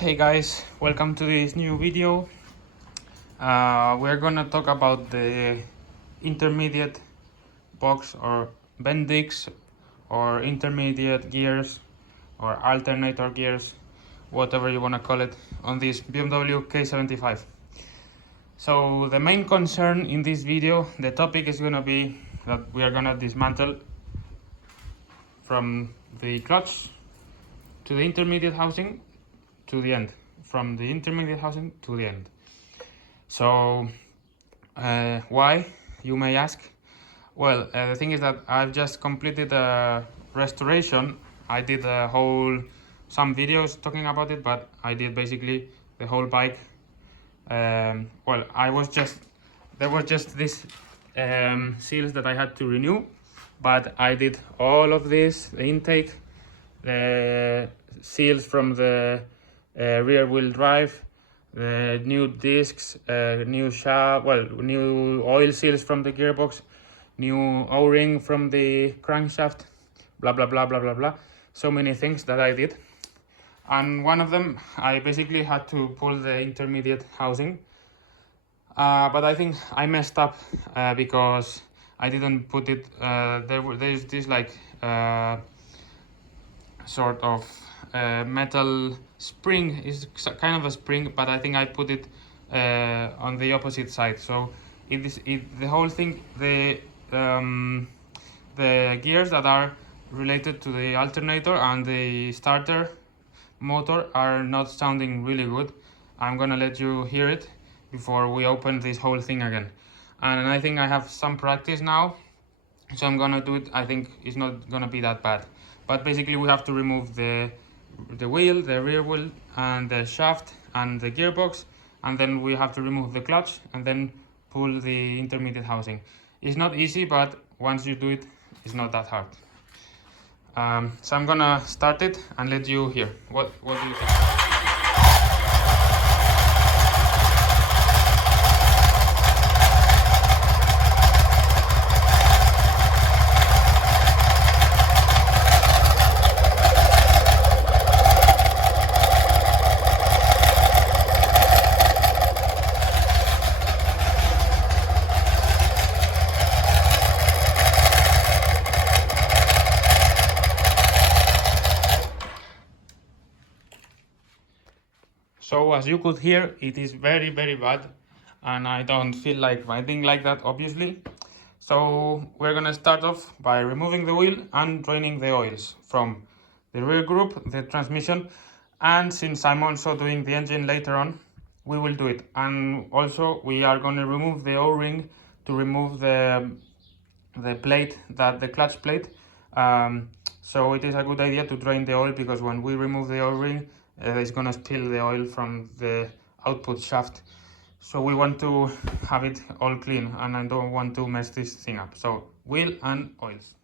Hey guys, welcome to this new video. We're gonna talk about the intermediate box or Bendix or intermediate gears or alternator gears, whatever you wanna call it, on this BMW K75. So the main concern in this video, the topic is gonna be that we are gonna dismantle from the clutch to the intermediate housing to the end, from the intermediate housing to the end. So why, you may ask? Well, the thing is that I've just completed a restoration. I did some videos talking about it, but I did basically the whole bike. Well, there was just this seals that I had to renew, but I did all of this, the intake, the seals from the rear wheel drive, the new discs, new shaft, new oil seals from the gearbox, new O-ring from the crankshaft, blah blah blah blah blah blah. So many things that I did, and one of them I basically had to pull the intermediate housing, but I think I messed up because I didn't put it. There's this like sort of metal spring, is kind of a spring, but I think I put it on the opposite side. So the whole thing, the gears that are related to the alternator and the starter motor are not sounding really good. I'm gonna let you hear it before we open this whole thing again. And I think I have some practice now, so I'm gonna do it. I think it's not gonna be that bad. But basically we have to remove the wheel, the rear wheel, and the shaft and the gearbox, and then we have to remove the clutch and then pull the intermediate housing. It's not easy, but once you do it, it's not that hard. So I'm gonna start it and let you hear. What do you think? So as you could hear, it is very bad, and I don't feel like riding like that, obviously. So we're gonna start off by removing the wheel and draining the oils from the rear group, the transmission, and since I'm also doing the engine later on, we will do it. And also we are gonna remove the O-ring to remove the plate, the clutch plate. So it is a good idea to drain the oil, because when we remove the O-ring, it's gonna spill the oil from the output shaft. So we want to have it all clean, and I don't want to mess this thing up. So wheel and oils.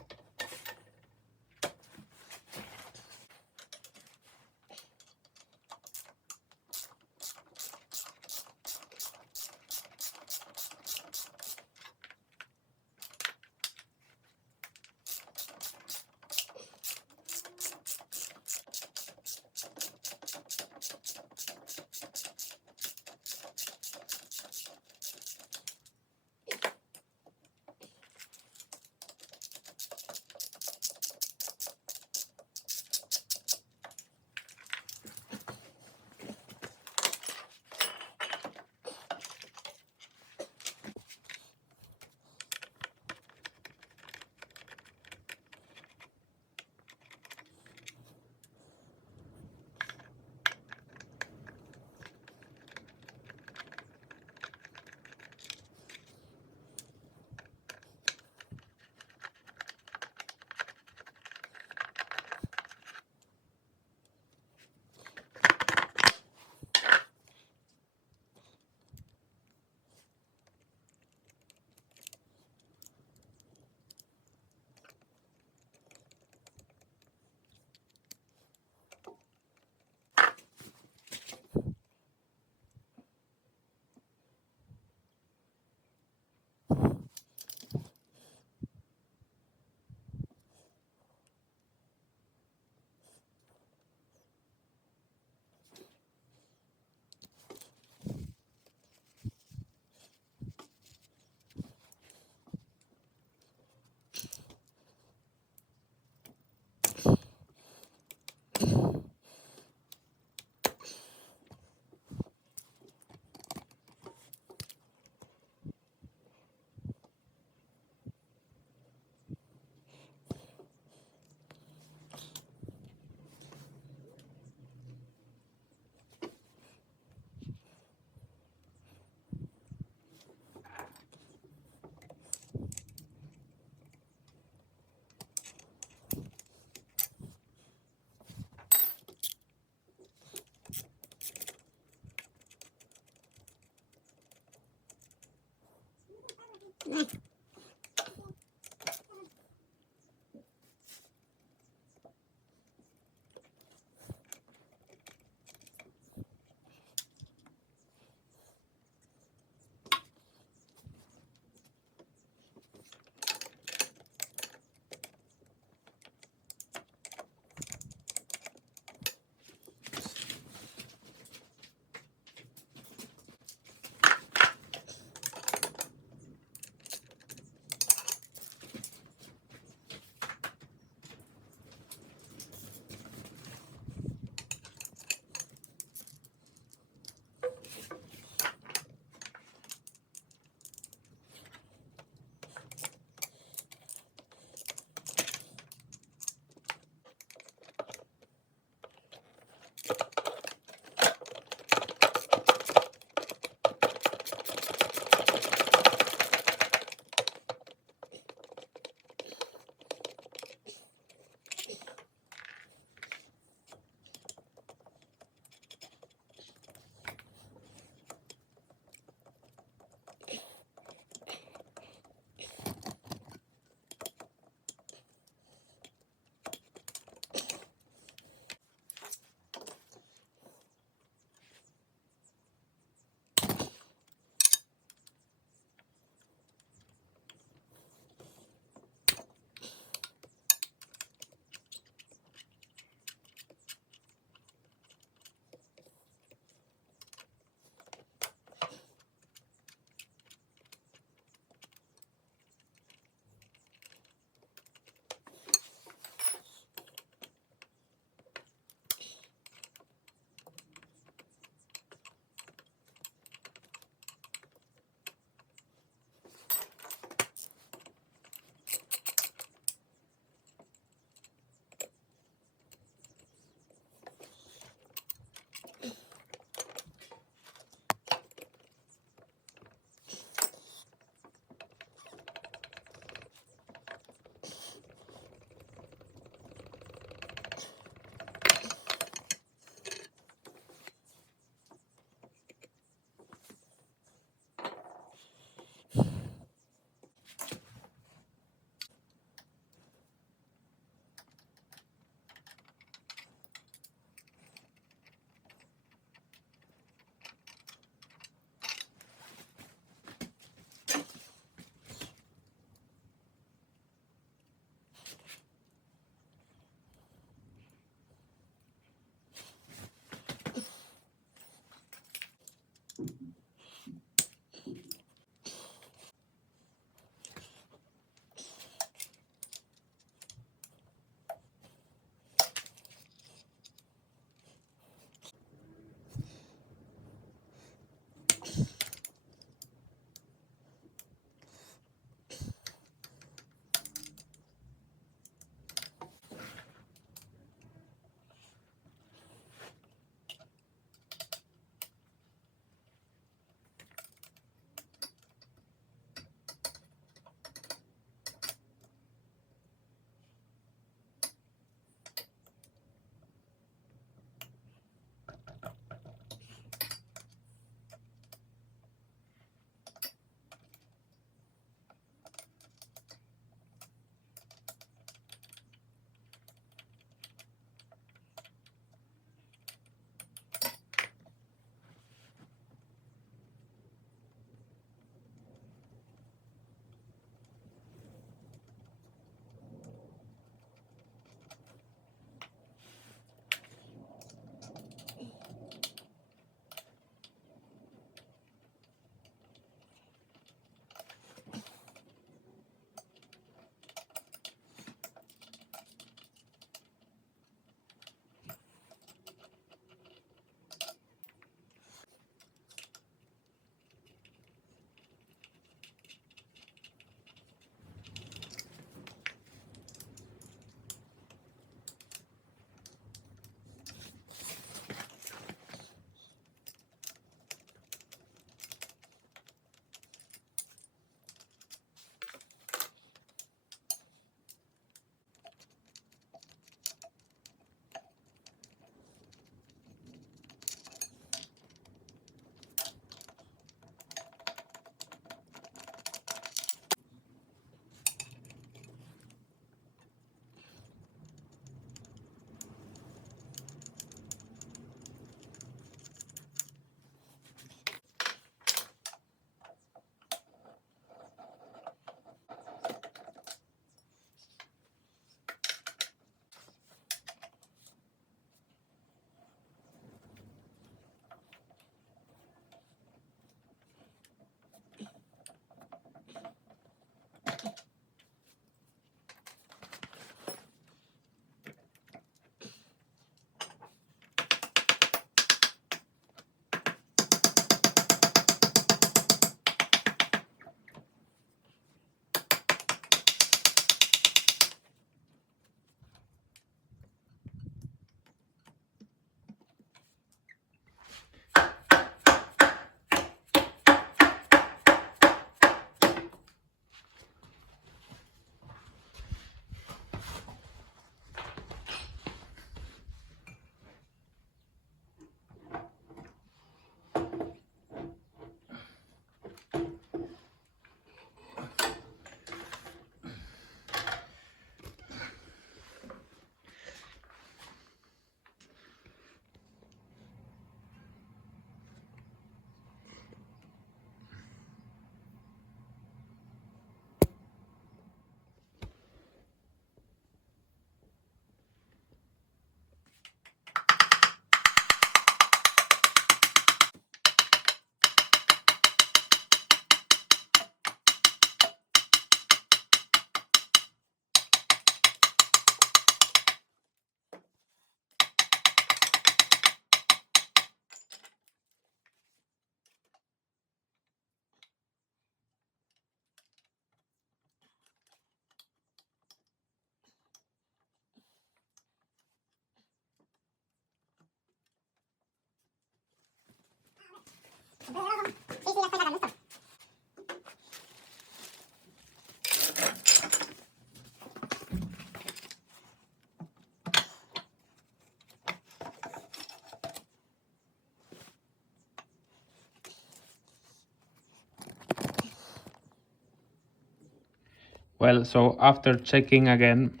Well, so after checking again,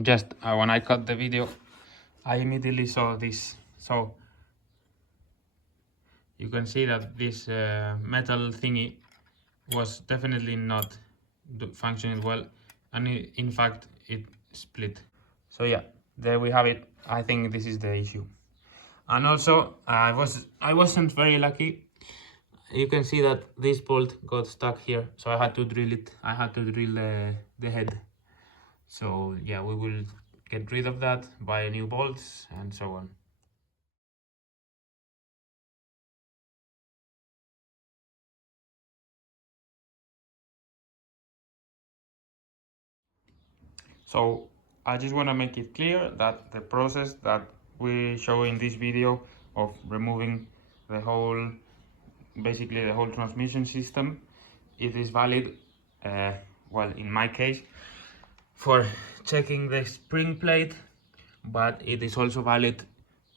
just when I cut the video, I immediately saw this. So you can see that this metal thingy was definitely not functioning well, and in fact it split. So yeah, there we have it. I think this is the issue. And also I wasn't very lucky. You can see that this bolt got stuck here, so I had to drill it. I had to drill the head. So yeah, we will get rid of that, buy new bolts and so on. So I just want to make it clear that the process that we show in this video of removing the whole, basically the whole transmission system, it is valid, well, in my case, for checking the spring plate, but it is also valid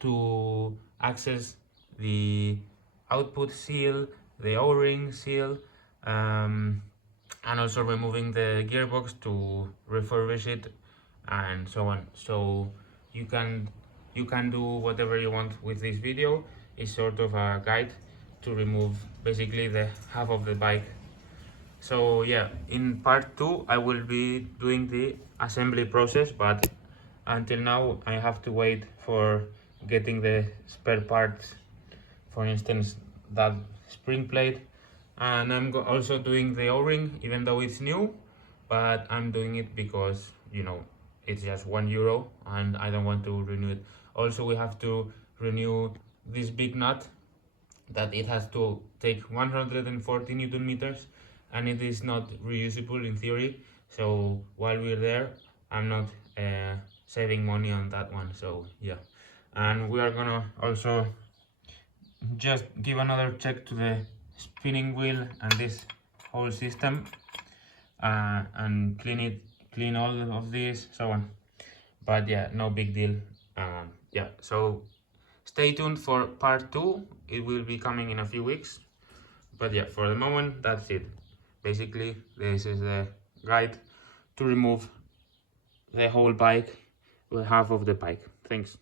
to access the output seal, the O-ring seal, and also removing the gearbox to refurbish it and so on. So you can do whatever you want with this video. It's sort of a guide to remove basically the half of the bike. So yeah, in part 2 I will be doing the assembly process, but until now I have to wait for getting the spare parts, for instance that spring plate. And I'm also doing the O-ring, even though it's new, but I'm doing it because, you know, it's just €1 and I don't want to renew it. Also, we have to renew this big nut that it has to take 140 Newton meters, and it is not reusable in theory. So while we're there, I'm not saving money on that one. So yeah, and we are gonna also just give another check to the spinning wheel and this whole system, and clean all of this, so on. But yeah, no big deal. Yeah, so stay tuned for part 2. It will be coming in a few weeks. But yeah, for the moment, that's it. Basically, this is the guide to remove the whole bike, half of the bike. Thanks.